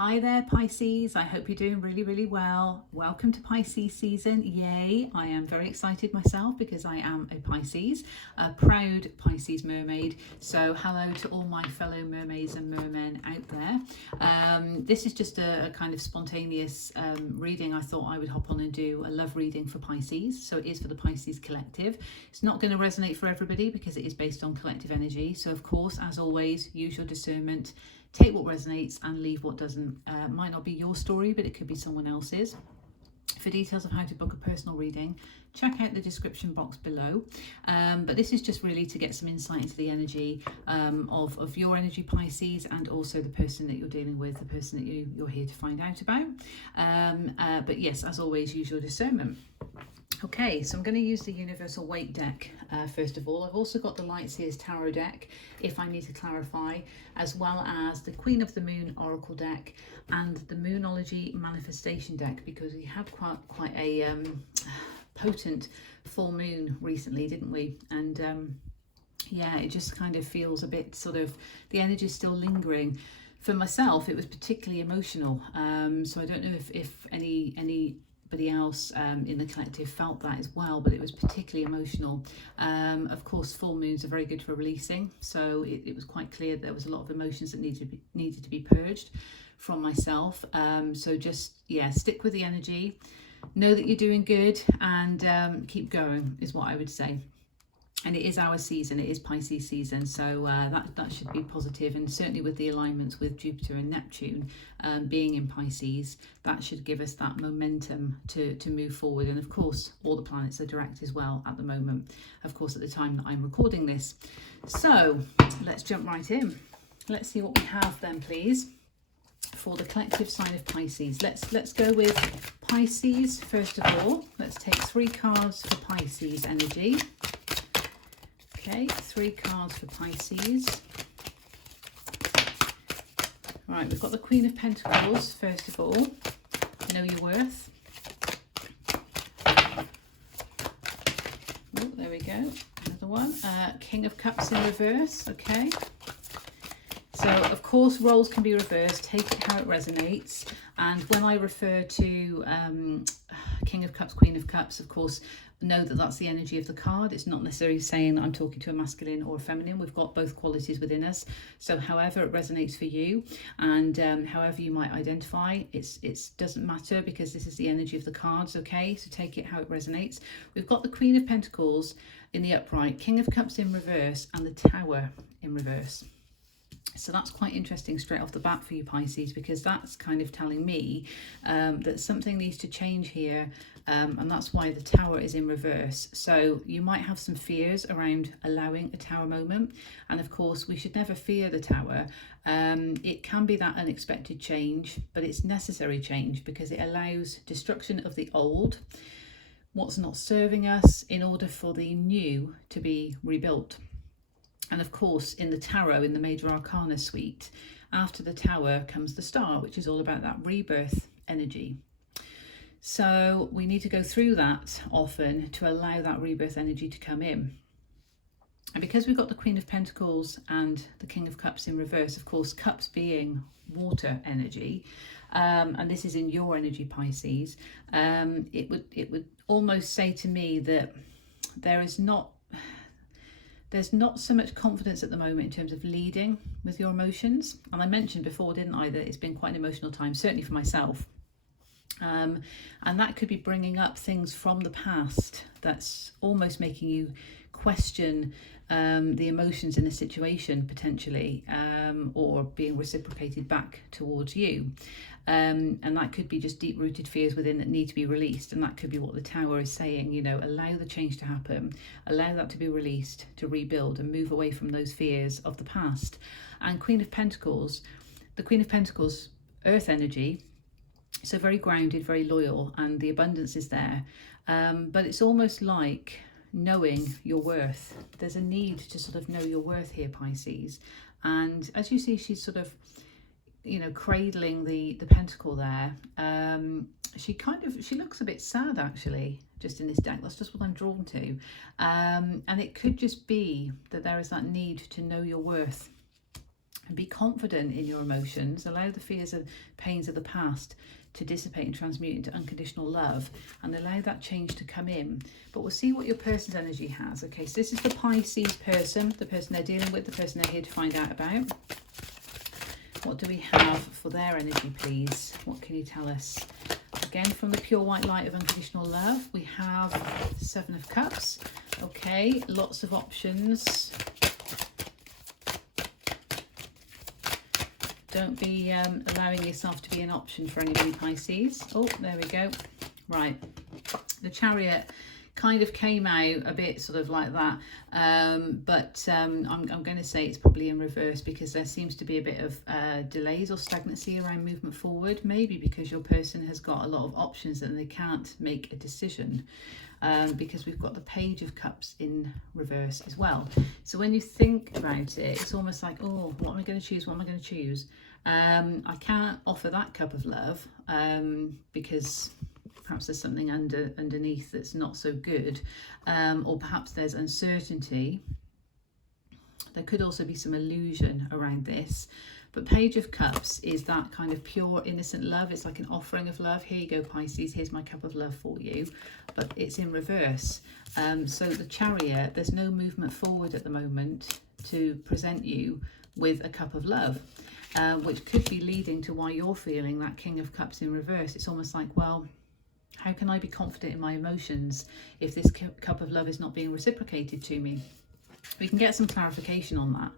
Hi there, Pisces. I hope you're doing really well. Welcome to Pisces season. Yay. I am very excited myself because I am a Pisces, a proud Pisces mermaid. So hello to all my fellow mermaids and mermen out there. This is just a kind of spontaneous reading. I thought I would hop on and do a love reading for Pisces. So it is for the Pisces collective. It's not going to resonate for everybody because it is based on collective energy. So of course, as always, use your discernment. Take what resonates and leave what doesn't. Might not be your story, but it could be someone else's. For details of how to book a personal reading, check out the description box below. But this is just really to get some insight into the energy of your energy, Pisces, and also the person that you're dealing with, the person that you're here to find out about. But yes, as always, use your discernment. Okay, so I'm going to use the Universal Weight deck first of all. I've also got the Lightseers Tarot deck, if I need to clarify, as well as the Queen of the Moon Oracle deck and the Moonology Manifestation deck, because we had quite a potent full moon recently, didn't we? And yeah, it just kind of feels a bit sort of, the energy is still lingering. For myself, it was particularly emotional. So I don't know if anybody else in the collective felt that as well, but it was particularly emotional. Of course, full moons are very good for releasing, so it was quite clear that there was a lot of emotions that needed to be purged from myself. So just, yeah, stick with the energy, know that you're doing good, and keep going is what I would say. And it is our season, it is Pisces season, so that should be positive. And certainly with the alignments with Jupiter and Neptune being in Pisces, that should give us that momentum to move forward. And of course, all the planets are direct as well at the moment, of course, at the time that I'm recording this. So let's jump right in. Let's see what we have then, please, for the collective sign of Pisces. Let's go with Pisces first of all. Let's take 3 cards for Pisces energy. Okay, 3 cards for Pisces. Right, we've got the Queen of Pentacles, first of all. Know your worth. Oh, there we go. Another one. King of Cups in reverse. Okay. So, of course, roles can be reversed. Take it how it resonates. And when I refer to King of Cups, Queen of Cups, of course, know that that's the energy of the card. It's not necessarily saying that I'm talking to a masculine or a feminine. We've got both qualities within us. So however it resonates for you, and however you might identify, it doesn't matter, because this is the energy of the cards. Okay, so take it how it resonates. We've got the Queen of Pentacles in the upright, King of Cups in reverse, and the Tower in reverse. So that's quite interesting straight off the bat for you, Pisces, because that's kind of telling me that something needs to change here, and that's why the Tower is in reverse. So you might have some fears around allowing a Tower moment, and of course we should never fear the Tower. It can be that unexpected change, but it's necessary change because it allows destruction of the old, what's not serving us, in order for the new to be rebuilt. And of course, in the tarot, in the Major Arcana suite, after the Tower comes the Star, which is all about that rebirth energy. So we need to go through that often to allow that rebirth energy to come in. And because we've got the Queen of Pentacles and the King of Cups in reverse, of course, cups being water energy, and this is in your energy, Pisces, it would almost say to me that there's not so much confidence at the moment in terms of leading with your emotions. And I mentioned before, didn't I, that it's been quite an emotional time, certainly for myself. And that could be bringing up things from the past that's almost making you question the emotions in a situation potentially, or being reciprocated back towards you. And that could be just deep-rooted fears within that need to be released. And that could be what the Tower is saying, you know, allow the change to happen, allow that to be released, to rebuild and move away from those fears of the past. And Queen of Pentacles, the Queen of Pentacles, earth energy, so very grounded, very loyal, and the abundance is there. But it's almost like knowing your worth. There's a need to sort of know your worth here, Pisces. And as you see, she's sort of, you know, cradling the pentacle there. She looks a bit sad actually, just in this deck. That's just what I'm drawn to. And it could just be that there is that need to know your worth. And be confident in your emotions. Allow the fears and pains of the past to dissipate and transmute into unconditional love, and allow that change to come in. But we'll see what your person's energy has. Okay, so this is the Pisces person, the person they're dealing with, the person they're here to find out about. What do we have for their energy, please? What can you tell us? Again, from the pure white light of unconditional love, we have 7 of Cups. Okay, lots of options. Don't be allowing yourself to be an option for anybody, Pisces. Oh, there we go. Right. The Chariot kind of came out a bit sort of like that. But I'm going to say it's probably in reverse, because there seems to be a bit of delays or stagnancy around movement forward. Maybe because your person has got a lot of options and they can't make a decision. Because we've got the Page of Cups in reverse as well. So when you think about it, it's almost like, oh, what am I going to choose? What am I going to choose? I can't offer that cup of love because perhaps there's something underneath that's not so good, or perhaps there's uncertainty. There could also be some illusion around this. But Page of Cups is that kind of pure, innocent love. It's like an offering of love. Here you go, Pisces. Here's my cup of love for you. But it's in reverse. So the Chariot, there's no movement forward at the moment to present you with a cup of love, which could be leading to why you're feeling that King of Cups in reverse. It's almost like, well, how can I be confident in my emotions if this cup of love is not being reciprocated to me? We can get some clarification on that.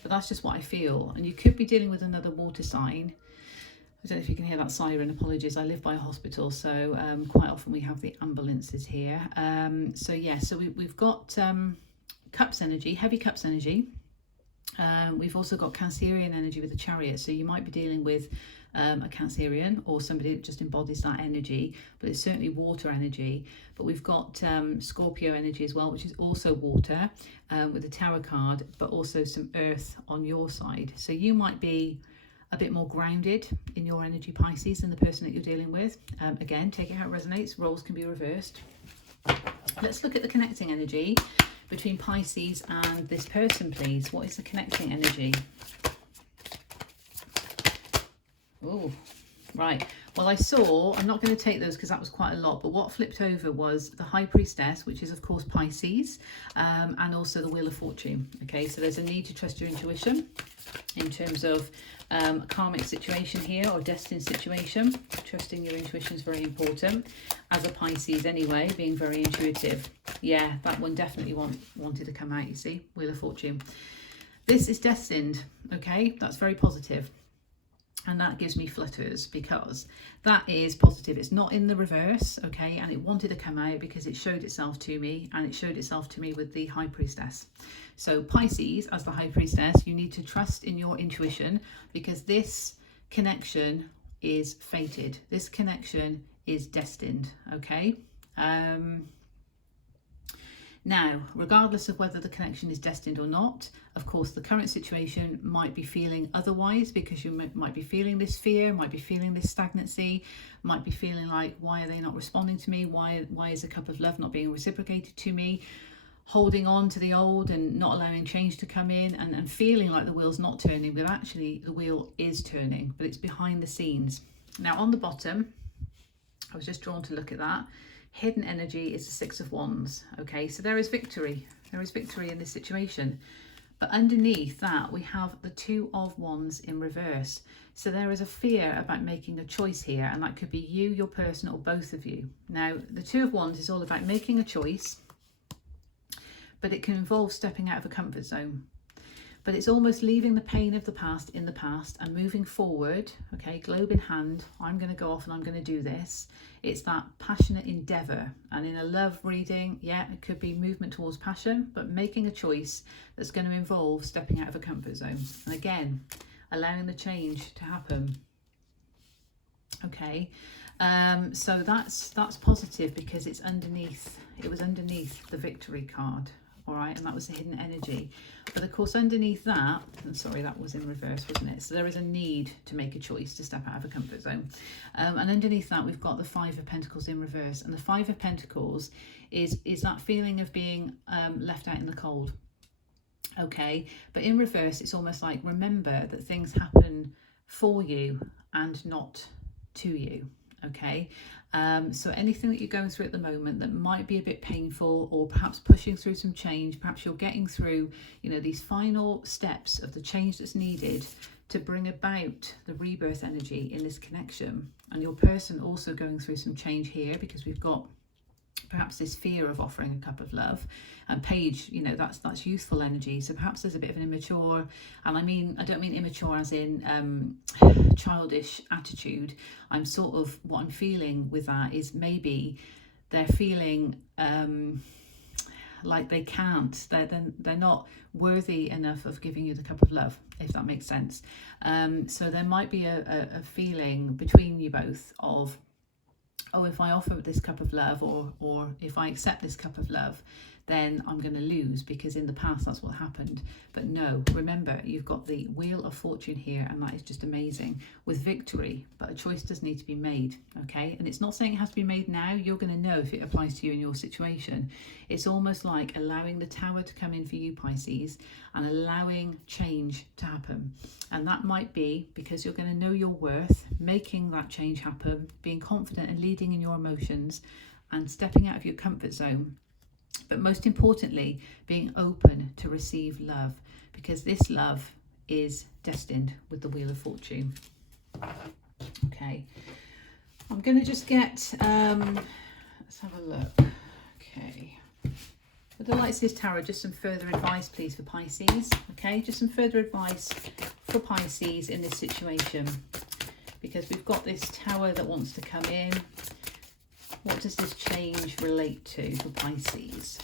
But that's just what I feel. And you could be dealing with another water sign. I don't know if you can hear that siren. Apologies. I live by a hospital, so quite often we have the ambulances here. So yeah, so we've got Cups energy, heavy Cups energy. We've also got Cancerian energy with the Chariot. So you might be dealing with a Cancerian or somebody that just embodies that energy, but it's certainly water energy. But we've got Scorpio energy as well, which is also water, with the Tower card, but also some earth on your side. So you might be a bit more grounded in your energy, Pisces, than the person that you're dealing with. Again, take it how it resonates. Roles can be reversed. Let's look at the connecting energy between Pisces and this person, please. What is the connecting energy? Oh, right. Well, I'm not going to take those because that was quite a lot, but what flipped over was the High Priestess, which is of course Pisces, and also the Wheel of Fortune. Okay, so there's a need to trust your intuition in terms of a karmic situation here or destined situation. Trusting your intuition is very important as a Pisces anyway, being very intuitive. Yeah, that one definitely wanted to come out, you see, Wheel of Fortune. This is destined, okay, that's very positive. And that gives me flutters because that is positive. It's not in the reverse, okay? And it wanted to come out because it showed itself to me, and it showed itself to me with the High Priestess. So Pisces, as the High Priestess, you need to trust in your intuition because this connection is fated. This connection is destined, okay? Now, regardless of whether the connection is destined or not, of course, the current situation might be feeling otherwise because you might be feeling this fear, might be feeling this stagnancy, might be feeling like, why are they not responding to me? Why is a cup of love not being reciprocated to me? Holding on to the old and not allowing change to come in and feeling like the wheel's not turning, but actually the wheel is turning, but it's behind the scenes. Now, on the bottom, I was just drawn to look at that. Hidden energy is the Six of Wands. Okay, so there is victory. There is victory in this situation. But underneath that, we have the Two of Wands in reverse. So there is a fear about making a choice here, and that could be you, your person, or both of you. Now, the Two of Wands is all about making a choice, but it can involve stepping out of a comfort zone. But it's almost leaving the pain of the past in the past and moving forward, okay, globe in hand. I'm going to go off and I'm going to do this. It's that passionate endeavour. And in a love reading, yeah, it could be movement towards passion, but making a choice that's going to involve stepping out of a comfort zone. And again, allowing the change to happen. Okay, so that's positive because it's underneath, it was underneath the victory card. All right, and that was the hidden energy. But of course, underneath that, sorry, that was in reverse, wasn't it? So there is a need to make a choice to step out of a comfort zone. And underneath that, we've got the Five of Pentacles in reverse. And the Five of Pentacles is that feeling of being left out in the cold. Okay, but in reverse, it's almost like remember that things happen for you and not to you. Okay, so anything that you're going through at the moment that might be a bit painful, or perhaps pushing through some change, perhaps you're getting through, you know, these final steps of the change that's needed to bring about the rebirth energy in this connection, and your person also going through some change here, because we've got perhaps this fear of offering a cup of love. And Page, you know, that's youthful energy, so perhaps there's a bit of an immature, and I don't mean immature as in childish attitude. I'm sort of, what I'm feeling with that is maybe they're feeling like they can't, they're not worthy enough of giving you the cup of love, if that makes sense. So there might be a feeling between you both of, oh, if I offer this cup of love, or if I accept this cup of love, then I'm going to lose, because in the past that's what happened. But no, remember, you've got the Wheel of Fortune here, and that is just amazing, with victory. But a choice does need to be made, okay? And it's not saying it has to be made now. You're going to know if it applies to you in your situation. It's almost like allowing the Tower to come in for you, Pisces, and allowing change to happen. And that might be because you're going to know your worth, making that change happen, being confident and leading in your emotions, and stepping out of your comfort zone. But most importantly, being open to receive love, because this love is destined with the Wheel of Fortune. Okay, I'm going to just get, let's have a look. Okay, with the Lights of this Tarot, just some further advice, please, for Pisces. Okay, just some further advice for Pisces in this situation, because we've got this Tower that wants to come in. What does this change relate to for Pisces?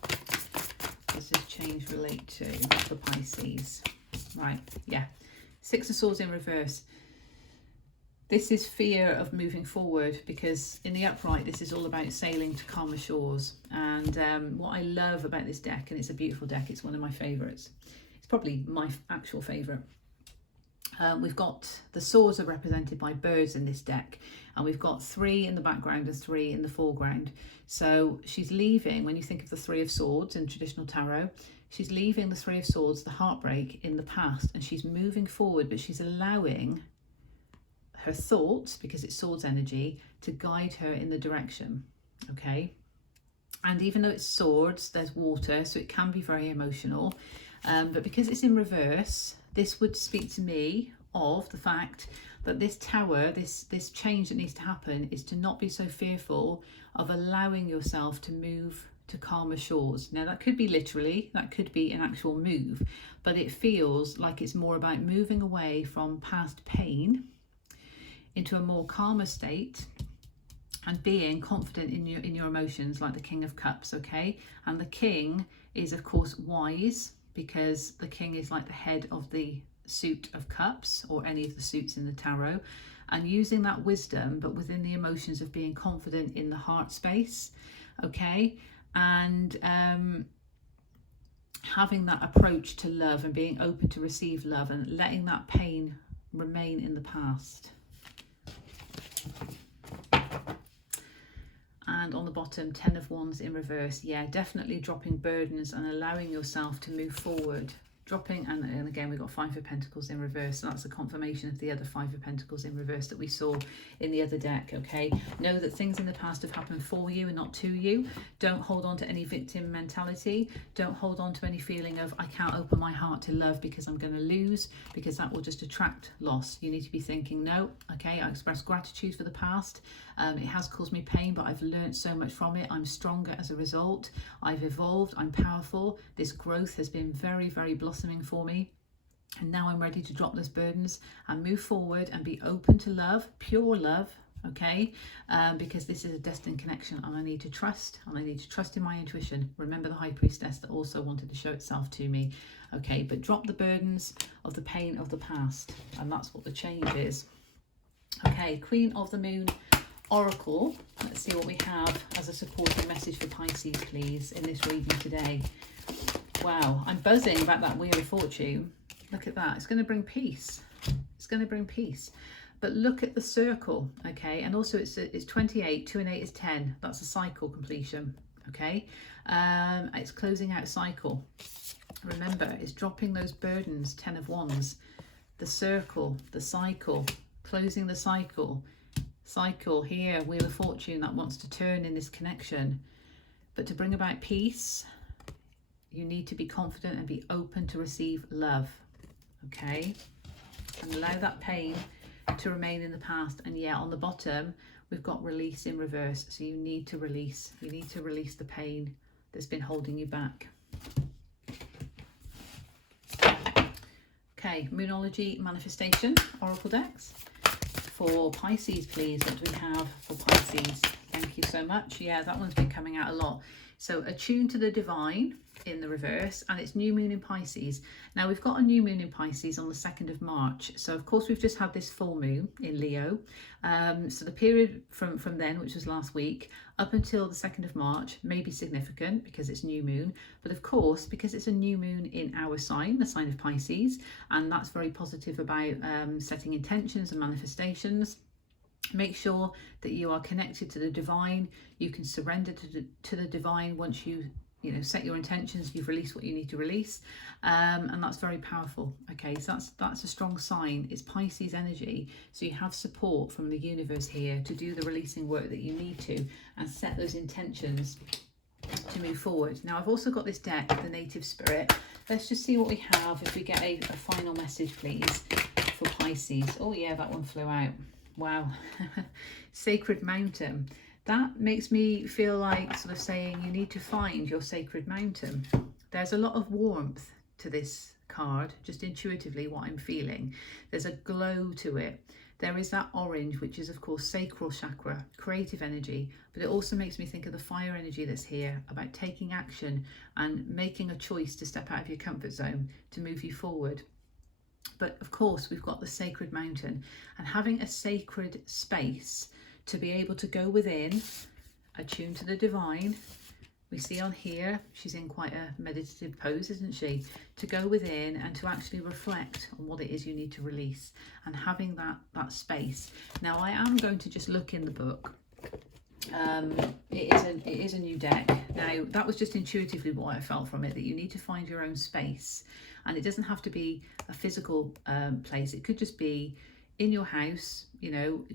What does this change relate to for Pisces? Right, yeah. Six of Swords in reverse. This is fear of moving forward, because in the upright, this is all about sailing to calmer shores. And what I love about this deck, and it's a beautiful deck, it's one of my favourites. It's probably my actual favourite. We've got the swords are represented by birds in this deck, and we've got 3 in the background and 3 in the foreground. So she's leaving, when you think of the 3 of Swords in traditional tarot, she's leaving the 3 of Swords, the heartbreak, in the past, and she's moving forward, but she's allowing her thoughts, because it's swords energy, to guide her in the direction. Okay, and even though it's swords, there's water, so it can be very emotional, but because it's in reverse, this would speak to me of the fact that this Tower, this change that needs to happen, is to not be so fearful of allowing yourself to move to calmer shores. Now, that could be literally, that could be an actual move, but it feels like it's more about moving away from past pain into a more calmer state, and being confident in your emotions, like the King of Cups. Okay, and the King is, of course, wise, because the King is like the head of the suit of cups, or any of the suits in the tarot, and using that wisdom, but within the emotions of being confident in the heart space. Okay, and having that approach to love, and being open to receive love, and letting that pain remain in the past. And on the bottom, 10 of Wands in reverse. Yeah, definitely dropping burdens and allowing yourself to move forward. Dropping, and again, we've got 5 of Pentacles in reverse. So that's a confirmation of the other 5 of Pentacles in reverse that we saw in the other deck. Okay, know that things in the past have happened for you and not to you. Don't hold on to any victim mentality. Don't hold on to any feeling of, I can't open my heart to love because I'm going to lose, because that will just attract loss. You need to be thinking, no, okay, I express gratitude for the past. It has caused me pain, but I've learned so much from it. I'm stronger as a result. I've evolved. I'm powerful. This growth has been very, very blossoming for me. And now I'm ready to drop those burdens and move forward and be open to love, pure love, okay? Because this is a destined connection, and I need to trust, and I need to trust in my intuition. Remember the High Priestess that also wanted to show itself to me, okay? But drop the burdens of the pain of the past, and that's what the change is. Okay, Queen of the Moon Oracle. Let's see what we have as a supporting message for Pisces, please, in this reading today. Wow, I'm buzzing about that Wheel of Fortune. Look at that. It's going to bring peace. It's going to bring peace. But look at the circle, okay? And also it's 28. 2 and 8 is 10. That's a cycle completion, okay? It's closing out cycle. Remember, it's dropping those burdens, 10 of Wands, the circle, the cycle, closing the cycle here, Wheel of Fortune that wants to turn in this connection. But to bring about peace, you need to be confident and be open to receive love, okay? And allow that pain to remain in the past. And yeah, on the bottom, we've got release in reverse. So you need to release. You need to release the pain that's been holding you back. Okay, Moonology Manifestation Oracle decks. For Pisces, please, what do we have for Pisces? Thank you so much. Yeah, that one's been coming out a lot. So attune to the divine in the reverse, and it's new moon in Pisces. Now we've got a new moon in Pisces on the 2nd of March. So of course we've just had this full moon in Leo. So the period from then, which was last week, up until the 2nd of March may be significant because it's new moon. But of course, because it's a new moon in our sign, the sign of Pisces, and that's very positive about setting intentions and manifestations. Make sure that you are connected to the divine. You can surrender to the divine once you set your intentions, you've released what you need to release, and that's very powerful. Okay, so that's a strong sign. It's Pisces energy, so you have support from the universe here to do the releasing work that you need to and set those intentions to move forward. Now I've also got this deck, the Native Spirit. Let's just see what we have. If we get a final message, please, for Pisces. Oh yeah, that one flew out. Wow. Sacred Mountain. That makes me feel like sort of saying you need to find your sacred mountain. There's a lot of warmth to this card, just intuitively what I'm feeling. There's a glow to it. There is that orange, which is of course sacral chakra, creative energy, but it also makes me think of the fire energy that's here, about taking action and making a choice to step out of your comfort zone to move you forward. But of course we've got the sacred mountain, and having a sacred space to be able to go within, attune to the divine. We see on here, she's in quite a meditative pose, isn't she? To go within and to actually reflect on what it is you need to release, and having that space. Now I am going to just look in the book. It is a new deck. Now that was just intuitively what I felt from it, that you need to find your own space, and it doesn't have to be a physical place. It could just be in your house,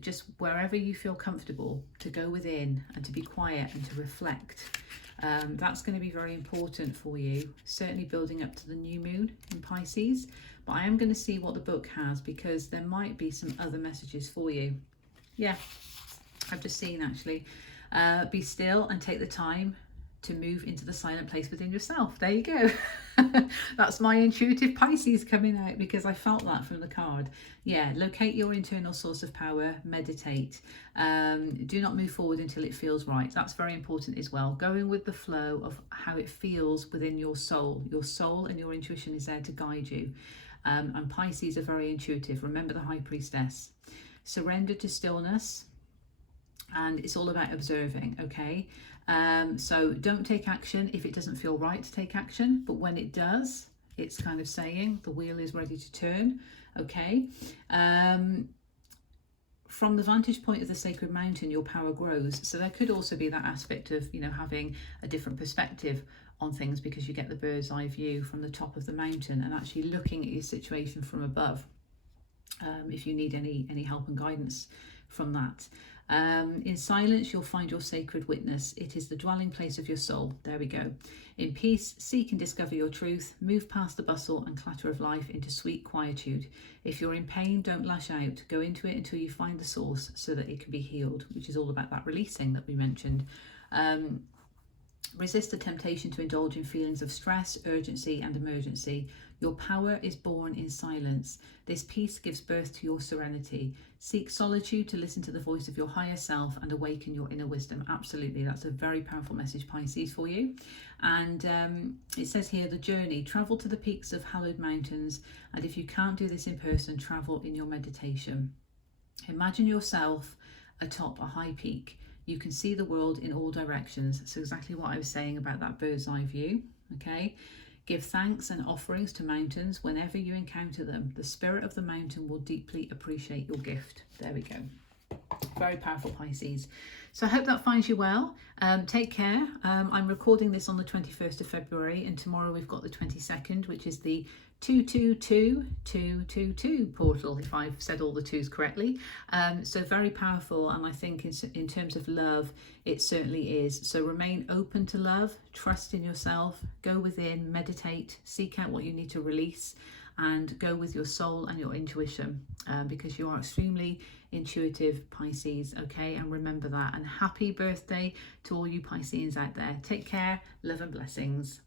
just wherever you feel comfortable, to go within and to be quiet and to reflect. That's going to be very important for you, certainly building up to the new moon in Pisces. But I am going to see what the book has, because there might be some other messages for you. Yeah, I've just seen actually. Be still and take the time to move into the silent place within yourself. There you go. That's my intuitive Pisces coming out, because I felt that from the card. Yeah, locate your internal source of power, meditate. Do not move forward until it feels right. That's very important as well. Going with the flow of how it feels within your soul. Your soul and your intuition is there to guide you. And Pisces are very intuitive. Remember the High Priestess. Surrender to stillness. And it's all about observing, okay? So don't take action if it doesn't feel right to take action, but when it does, it's kind of saying the wheel is ready to turn, okay? From the vantage point of the sacred mountain, your power grows. So there could also be that aspect of, having a different perspective on things, because you get the bird's eye view from the top of the mountain and actually looking at your situation from above. If you need any help and guidance from that. In silence, you'll find your sacred witness. It is the dwelling place of your soul. There we go. In peace, seek and discover your truth. Move past the bustle and clatter of life into sweet quietude. If you're in pain, don't lash out. Go into it until you find the source so that it can be healed, which is all about that releasing that we mentioned. Resist the temptation to indulge in feelings of stress, urgency and emergency. Your power is born in silence. This peace gives birth to your serenity. Seek solitude to listen to the voice of your higher self and awaken your inner wisdom. Absolutely, that's a very powerful message, Pisces, for you. And it says here, the journey. Travel to the peaks of hallowed mountains, and if you can't do this in person, travel in your meditation. Imagine yourself atop a high peak. You can see the world in all directions. So exactly what I was saying about that bird's eye view, okay? Give thanks and offerings to mountains whenever you encounter them. The spirit of the mountain will deeply appreciate your gift. There we go. Very powerful, Pisces. So I hope that finds you well. Take care. I'm recording this on the 21st of February, and tomorrow we've got the 22nd, which is the 222222 portal, if I've said all the twos correctly. So very powerful, and I think in terms of love, it certainly is. So remain open to love, trust in yourself, go within, meditate, seek out what you need to release, and go with your soul and your intuition, because you are extremely intuitive, Pisces, okay? And remember that. And happy birthday to all you Pisceans out there. Take care, love and blessings.